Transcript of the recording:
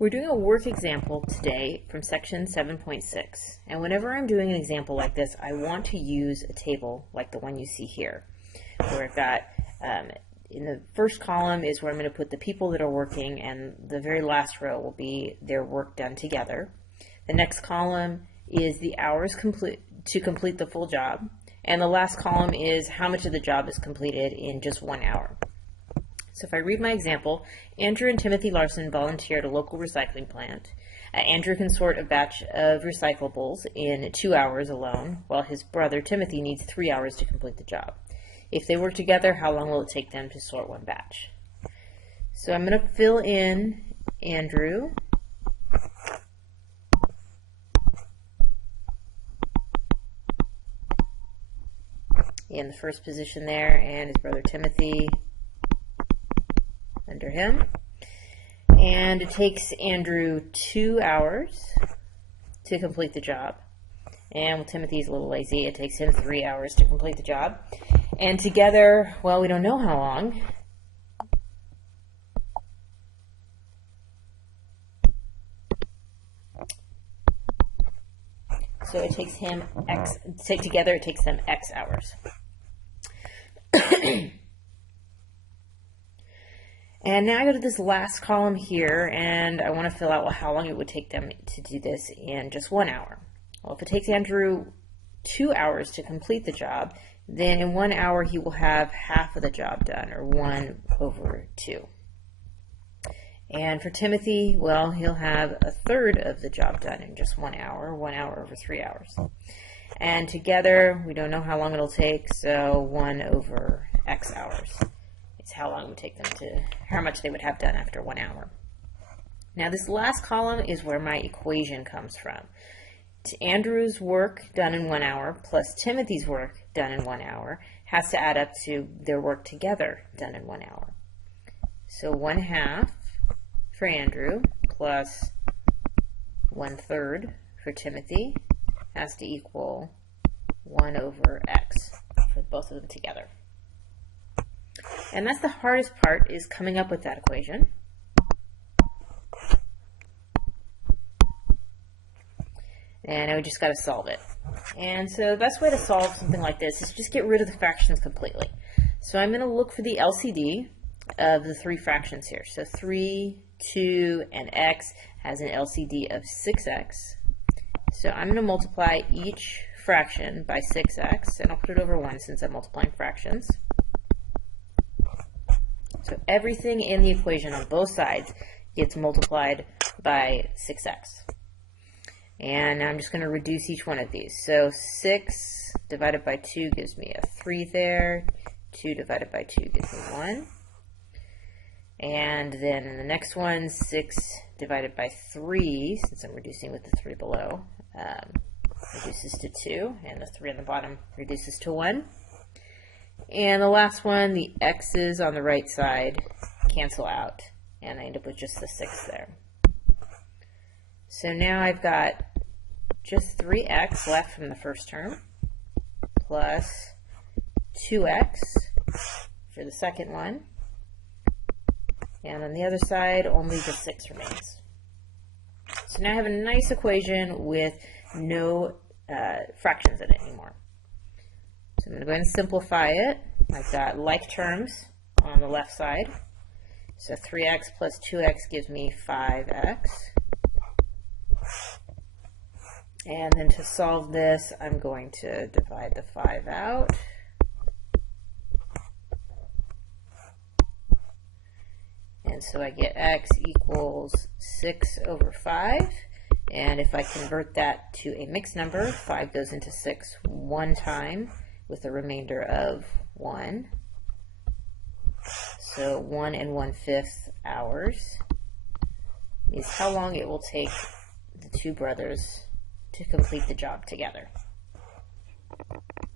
We're doing a work example today from section 7.6, and whenever I'm doing an example like this, I want to use a table like the one you see here, where I've got, in the first column is where I'm going to put the people that are working, and the very last row will be their work done together. The next column is the hours to complete the full job, and the last column is how much of the job is completed in just 1 hour. So if I read my example, Andrew and Timothy Larson volunteer at a local recycling plant. Andrew can sort a batch of recyclables in 2 hours alone, while his brother Timothy needs 3 hours to complete the job. If they work together, how long will it take them to sort one batch? So I'm going to fill in Andrew. In the first position there, and his brother Timothy under him. And it takes Andrew 2 hours to complete the job. And Timothy's a little lazy. It takes him 3 hours to complete the job. And together, well, we don't know how long. So it takes him together it takes them X hours. And now I go to this last column here, and I want to fill out how long it would take them to do this in just 1 hour. Well, if it takes Andrew 2 hours to complete the job, then in 1 hour he will have half of the job done, or 1/2. And for Timothy, well, he'll have a third of the job done in just 1 hour, 1 hour over 3 hours. And together, we don't know how long it'll take, so 1/X hours. It's how long it would take them how much they would have done after 1 hour. Now this last column is where my equation comes from. Andrew's work done in 1 hour plus Timothy's work done in 1 hour has to add up to their work together done in 1 hour. So 1/2 for Andrew plus 1/3 for Timothy has to equal 1/X for both of them together. And that's the hardest part, is coming up with that equation. And we just got to solve it. And so the best way to solve something like this is just get rid of the fractions completely. So I'm going to look for the LCD of the three fractions here. So 3, 2, and x has an LCD of 6x. So I'm going to multiply each fraction by 6x, and I'll put it over 1 since I'm multiplying fractions. So everything in the equation on both sides gets multiplied by 6x. And I'm just going to reduce each one of these. So 6 divided by 2 gives me a 3 there. 2 divided by 2 gives me 1. And then in the next one, 6 divided by 3, since I'm reducing with the 3 below, reduces to 2. And the 3 on the bottom reduces to 1. And the last one, the x's on the right side cancel out, and I end up with just the 6 there. So now I've got just 3x left from the first term, plus 2x for the second one, and on the other side only the 6 remains. So now I have a nice equation with no fractions in it anymore. So I'm going to go ahead and simplify it. I've got like terms on the left side. So 3x plus 2x gives me 5x. And then to solve this, I'm going to divide the 5 out. And so I get x equals 6/5. And if I convert that to a mixed number, 5 goes into 6 one time, with a remainder of 1. So 1 1/5 hours is how long it will take the two brothers to complete the job together.